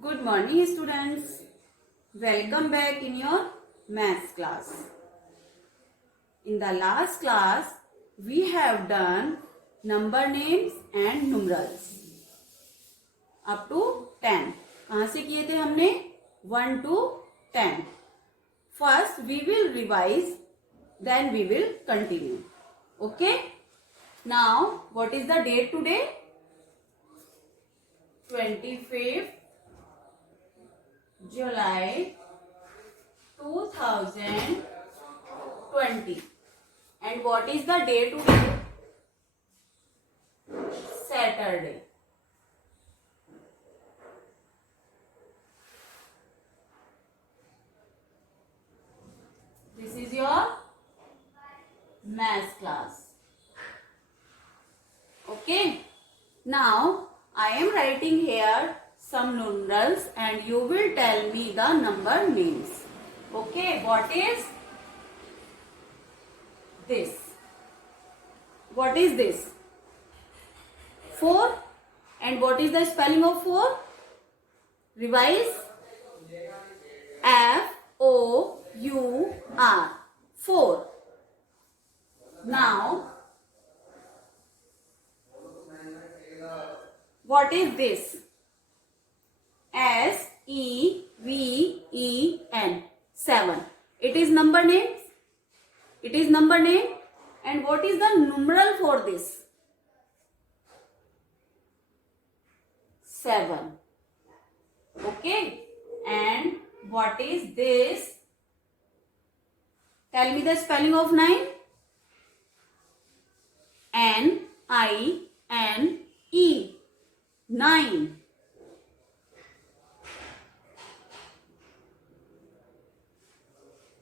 Good morning students. Welcome back in your maths class. In the last class we have done number names and numerals up to 10. कहाँ से किए थे हमने 1 to 10. First we will revise, then we will continue. Okay? Now what is the date today? 25th July 2020. And what is the day today? Saturday. This is your maths class. Okay. Now I am writing here some numerals and you will tell me the number names. Okay, what is this? What is this? 4. And what is the spelling of 4? Revise. F-O-U-R. 4. Now, what is this? S-E-V-E-N. 7. It is number names. It is number name. And what is the numeral for this? 7. Okay. And what is this? Tell me the spelling of 9. N-I-N-E. 9.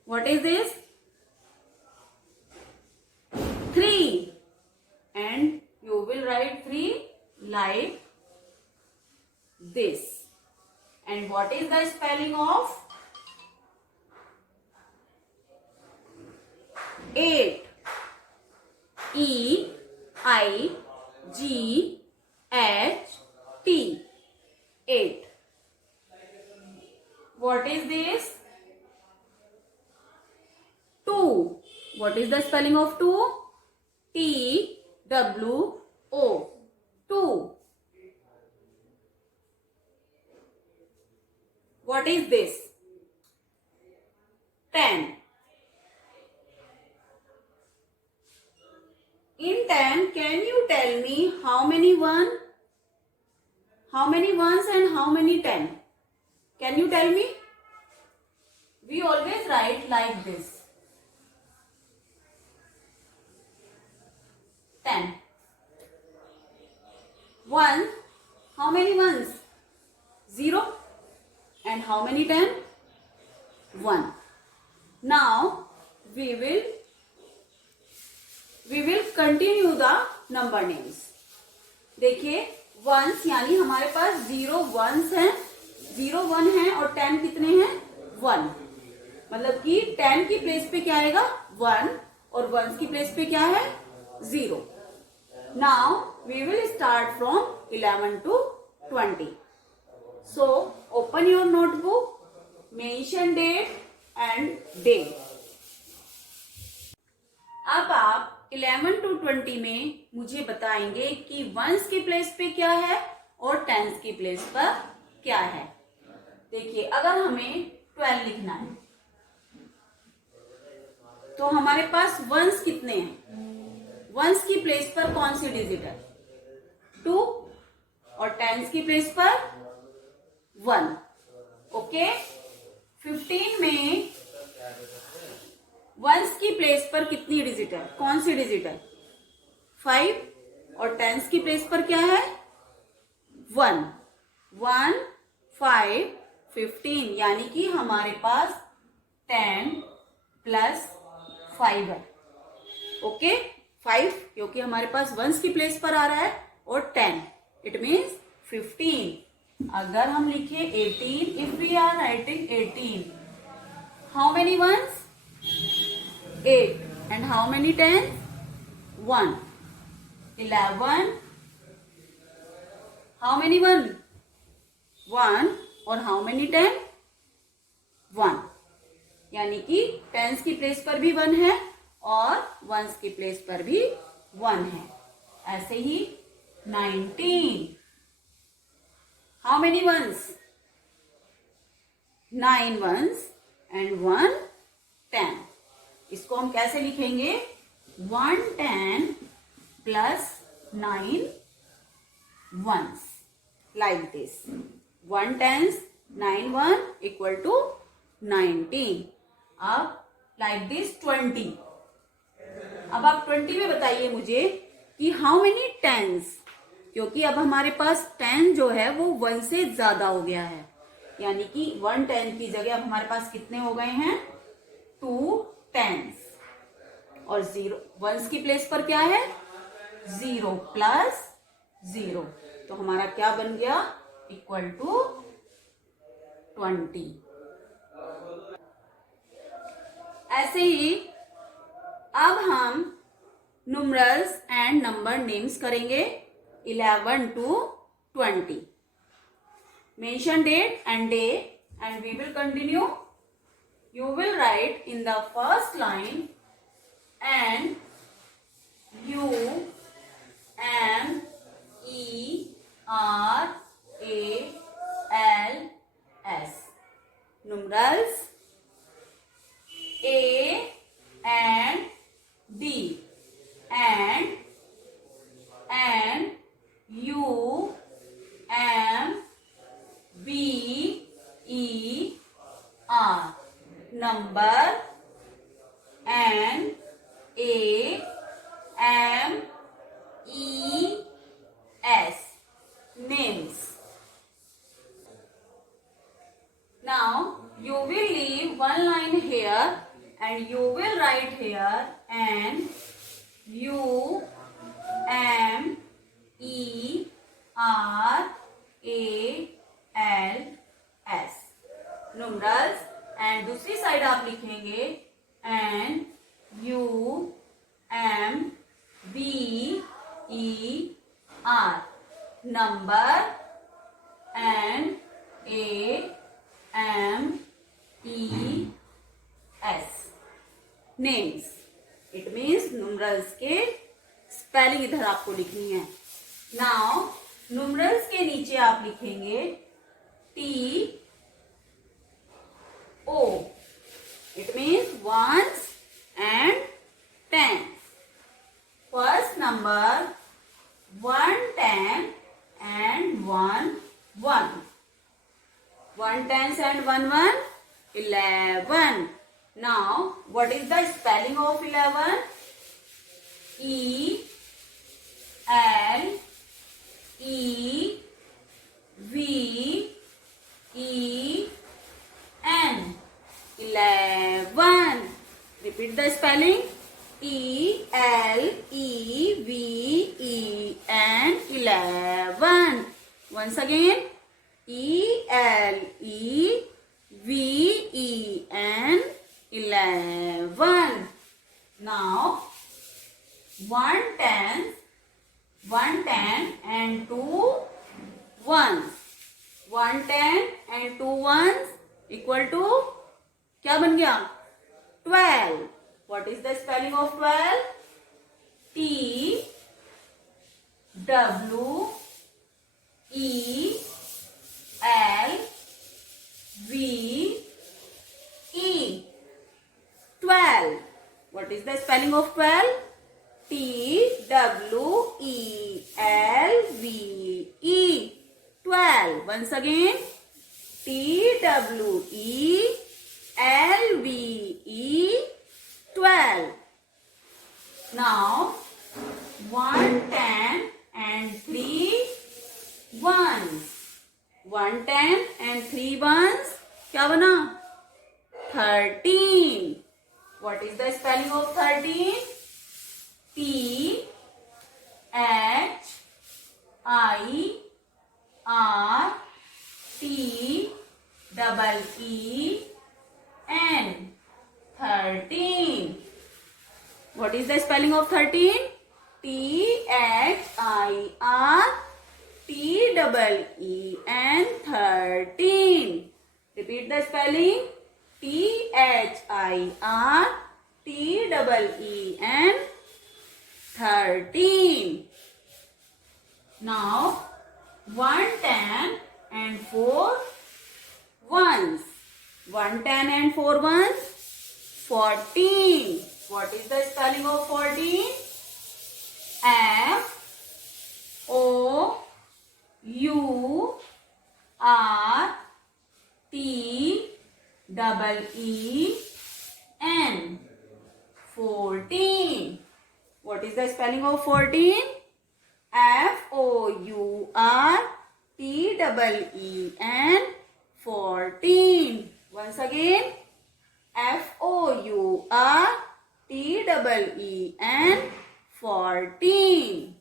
What is this? 3. And you will write 3 like this. And what is the spelling of 8? E-I-G-H-T. 8. What is this? 2. What is the spelling of 2? T-W-O. 2. What is this? 10. In 10, can you tell me how many 1? How many ones and how many 10? Can you tell me? We always write like this. 10. 1. How many ones? 0. And how many 10? 1. Now we will continue the number names. देखिए ones यानी हमारे पास 0 ones हैं, 0 1 है और 10 कितने हैं? 1. मतलब कि 10 की प्लेस पे क्या आएगा? 1 और 1 की प्लेस पे क्या है? 0. Now we will start from 11 to 20. So open your notebook, mention date and day. अब आप 11 to 20 में मुझे बताएंगे कि वंस की प्लेस पे क्या है और टेंस की प्लेस पर क्या है. देखिए अगर हमें 12 लिखना है तो हमारे पास वंस कितने हैं? वंस की प्लेस पर कौन सी डिजिट है? 2 और टेंस की प्लेस पर 1. ओके. 15 में वंस की प्लेस पर कितनी डिजिट है? कौन सी डिजिट है? 5 और टेंस की प्लेस पर क्या है? 1. 1 5 15 यानी कि हमारे पास 10 प्लस 5 है. ओके. 5 क्योंकि हमारे पास वंस की प्लेस पर आ रहा है और 10 इट मीन्स 15. अगर हम लिखे 18, if we are writing 18, how many ones? 8. And how many 10? 1. 11. How many 1? 1. और हाउ मेनी 10? 1। यानी कि टेंस की प्लेस पर भी 1 है और वंस की प्लेस पर भी 1 है। ऐसे ही 19, how many ones? 9 ones and 1 10। इसको हम कैसे लिखेंगे? 110 plus 9 ones, like this. 1 tens 9 1 equal to 19. अब like this 20. अब आप 20 में बताइए मुझे कि हाउ मेनी टेंस, क्योंकि अब हमारे पास 10 जो है वो 1 से ज्यादा हो गया है, यानी कि 1 10 की जगह अब हमारे पास कितने हो गए हैं? 2 टेंस। और 0 वंस की प्लेस पर क्या है? 0 प्लस 0, तो हमारा क्या बन गया? Equal to 20। ऐसे ही अब हम न्यूमरल्स एंड नंबर नेम्स करेंगे 11 to 20. Mention date and day and we will continue. You will write in the first line N U M E R A L S. Numerals A and D and N U M B E R. Number N A M E S. Names. Now you will leave one line here and you will write here N U M E R A L S. Numerals. And दूसरी side आप लिखेंगे N U M B E R. Number N A M E S. Names. It means numerals के spelling इधर आपको लिखनी है. Now numerals के नीचे आप लिखेंगे T O. It means ones and tens. First number 110 and 1 1. 1 tens and 1 1 11. Now what is the spelling of 11? E L E V E N. 11. Repeat the spelling. E L E V E N. 11. Once again. E L E V E N. 11. Now 110 and 2 ones. 110 and 2 ones equal to क्या बन गया? 12. What is the spelling of 12? T W E L V E. 12. What is the spelling of 12? T W E L V E. 12. Once again. T W E L V E. 12. Now 110 and 3 ones. 110 and 3 ones क्या बना? 13. What is the spelling of 13? T H I R T double E N. 13. What is the spelling of 13? T H I R T double E N 13. Repeat the spelling. THIR TEEN 13. Now 110 and 4 ones. 110 and 4 ones. 14. What is the spelling of 14? FOURTEEN. 14. What is the spelling of 14? FOURTEEN. 14. Once again. FOURTEEN. 14.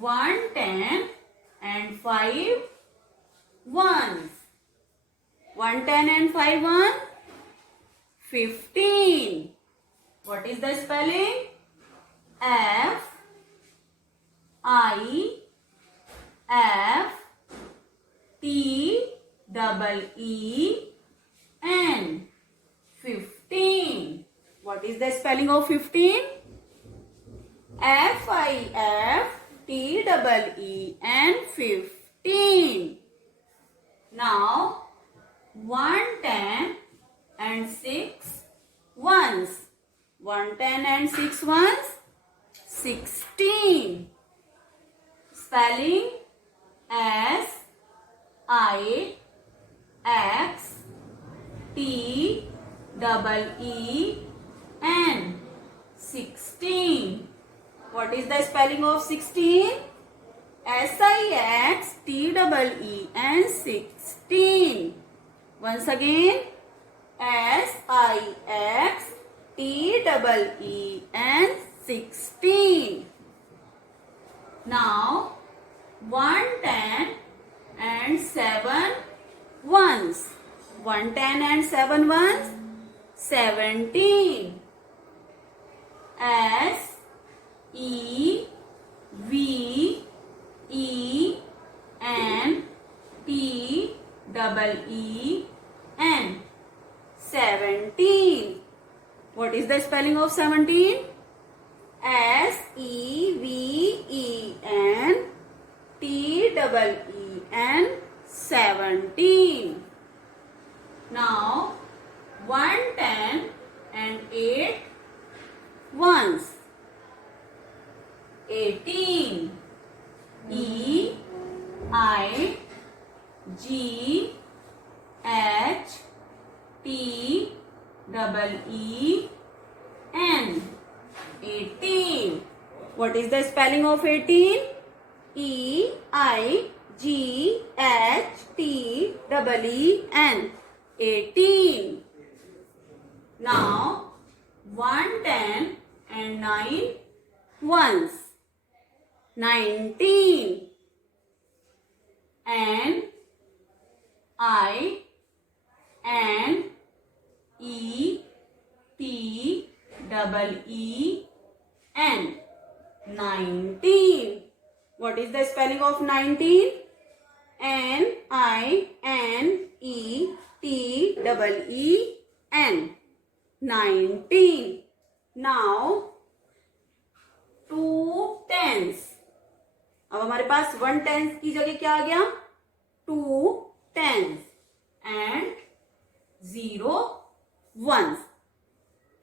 110 and 5 ones. 110 and 5 ones. 15. What is the spelling? FIFTEEN. 15. What is the spelling of 15? FIFTEEN. 15. Now 110 and 6 ones. 110 and 6 ones. 16. Spelling SIXTEEN. 16. What is the spelling of 16? SIXTEEN. 16. Once again. SIXTEEN. 16. Now 110 and 7 ones. 110 and 7 ones. 17. SEVENTEEN. 17. What is the spelling of 17? SEVENTEEN. 17. Now 110 and 8 ones. 18. EIGHTEEN. 18. What is the spelling of 18? EIGHTEEN. 18. Now 110 and 9 ones. 19. NINETEEN. 19. What is the spelling of 19? NINETEEN. 19. Now 2 tens. अब हमारे पास 1 tens की जगह क्या आ गया? 2 tens and 0 ones.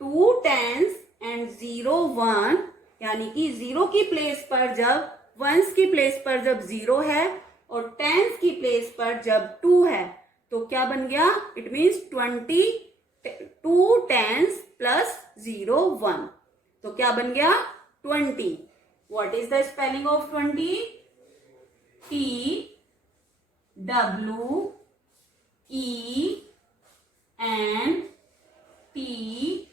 2 tens and 0 1 यानी कि 0 की place पर जब वंस की प्लेस पर जब 0 है और टेंस की प्लेस पर जब 2 है तो क्या बन गया? It means 2 tens plus 0 1. तो क्या बन गया? 20. What is the spelling of 20? TWENTY.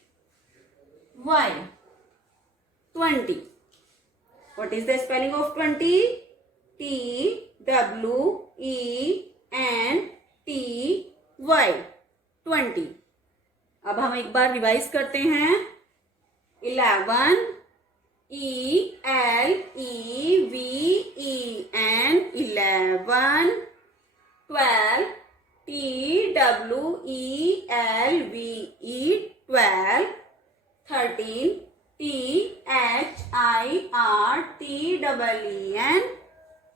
20. What is the spelling of 20? TWENTY. 20. अब हम एक बार रिवाइज करते हैं. 11 ELEVEN FOURTEEN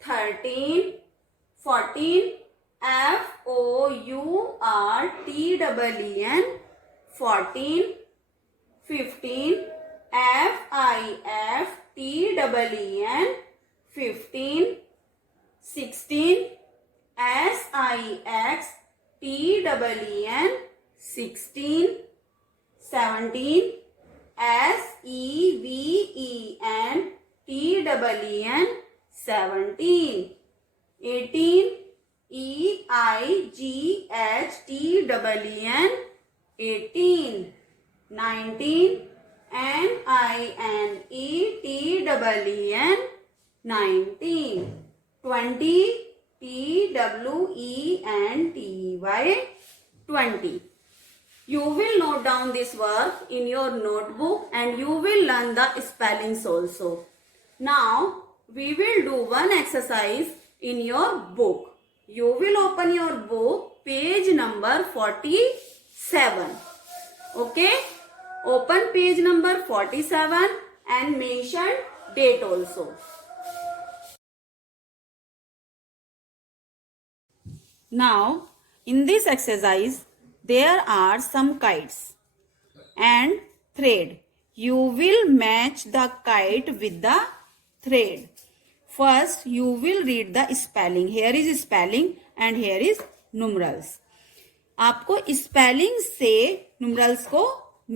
13 14 FOURTEEN 14 15 FIFTEEN 15 16 SIXTEEN 16 17 SEVENTEEN 17 18 EIGHTEEN 18 19 NINETEEN 19 20 TWENTY 20. You will note down this work in your notebook and you will learn the spellings also. Now we will do one exercise in your book. You will open your book page number 47. Okay? Open page number 47 and mention date also. Now, in this exercise, there are some kites and thread. You will match the kite with the thread. First, you will read the spelling. Here is spelling and here is numerals. आपको spelling से numerals को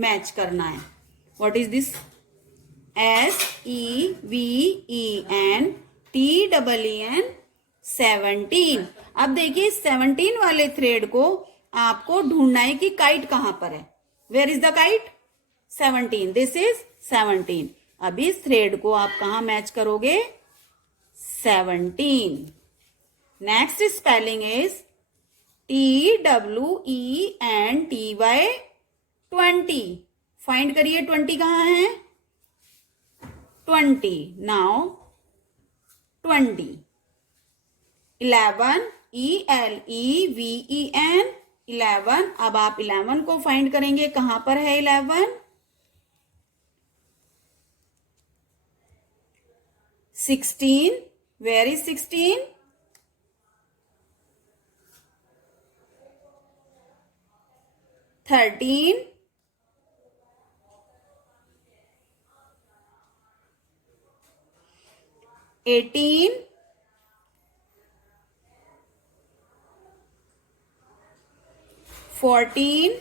match करना है. What is this? SEVENTEEN 17. अब देखिए 17 वाले thread को आपको ढूंढना है कि काइट कहां पर है. Where is the kite? 17. This is 17. अब इस थ्रेड को आप कहां मैच करोगे? 17. Next spelling is TWENTY 20. Find करिए 20 कहां है? 20. नाउ 20. 11 ELEVEN 11. अब आप 11 को फाइंड करेंगे. कहां पर है 11? 16. Where is 16? 13. 18. 14.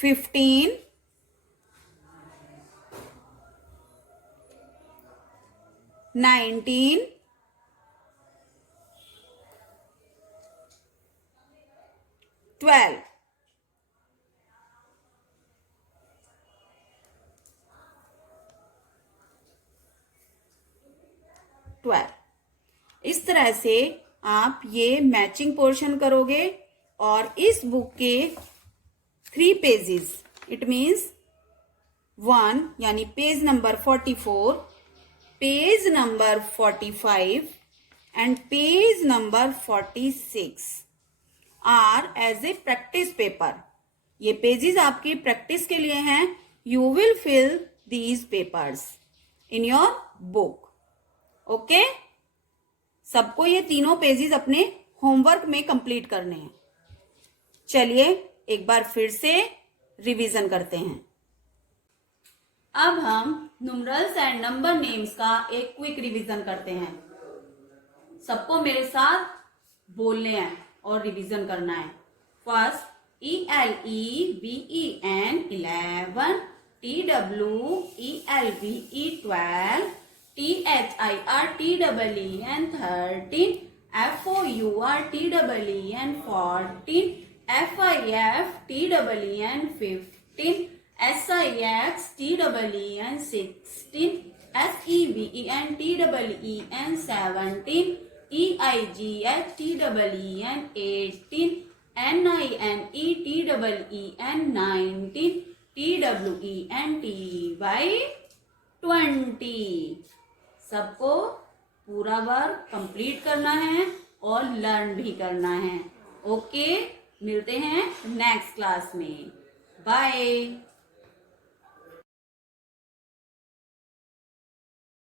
15. 19. 12. इस तरह से आप ये मैचिंग पोर्शन करोगे और इस बुक के 3 पेजेस, इट मीन्स 1 यानी page number 44, page number 45 and page number 46 are as a practice paper. ये पेजेस आपकी प्रैक्टिस के लिए हैं. You will fill these papers in your book. Okay? सबको ये तीनों पेजेस अपने होमवर्क में कंप्लीट करने हैं. चलिए एक बार फिर से रिवीजन करते हैं. अब हम न्यूमरल्स एंड नंबर नेम्स का एक क्विक रिवीजन करते हैं. सबको मेरे साथ बोलने हैं और रिवीजन करना है. First ELEVEN 11, TWELVE 12, THIRTEEN 13, FOURTEEN 14, FIFTEEN 15, SIXTEEN 16, SEVENTEEN 17, EIGHTEEN 18, NINETEEN 19, TWENTY 20. सबको पूरा वर्क कंप्लीट करना है और लर्न भी करना है. ओके, मिलते हैं नेक्स्ट क्लास में. बाय.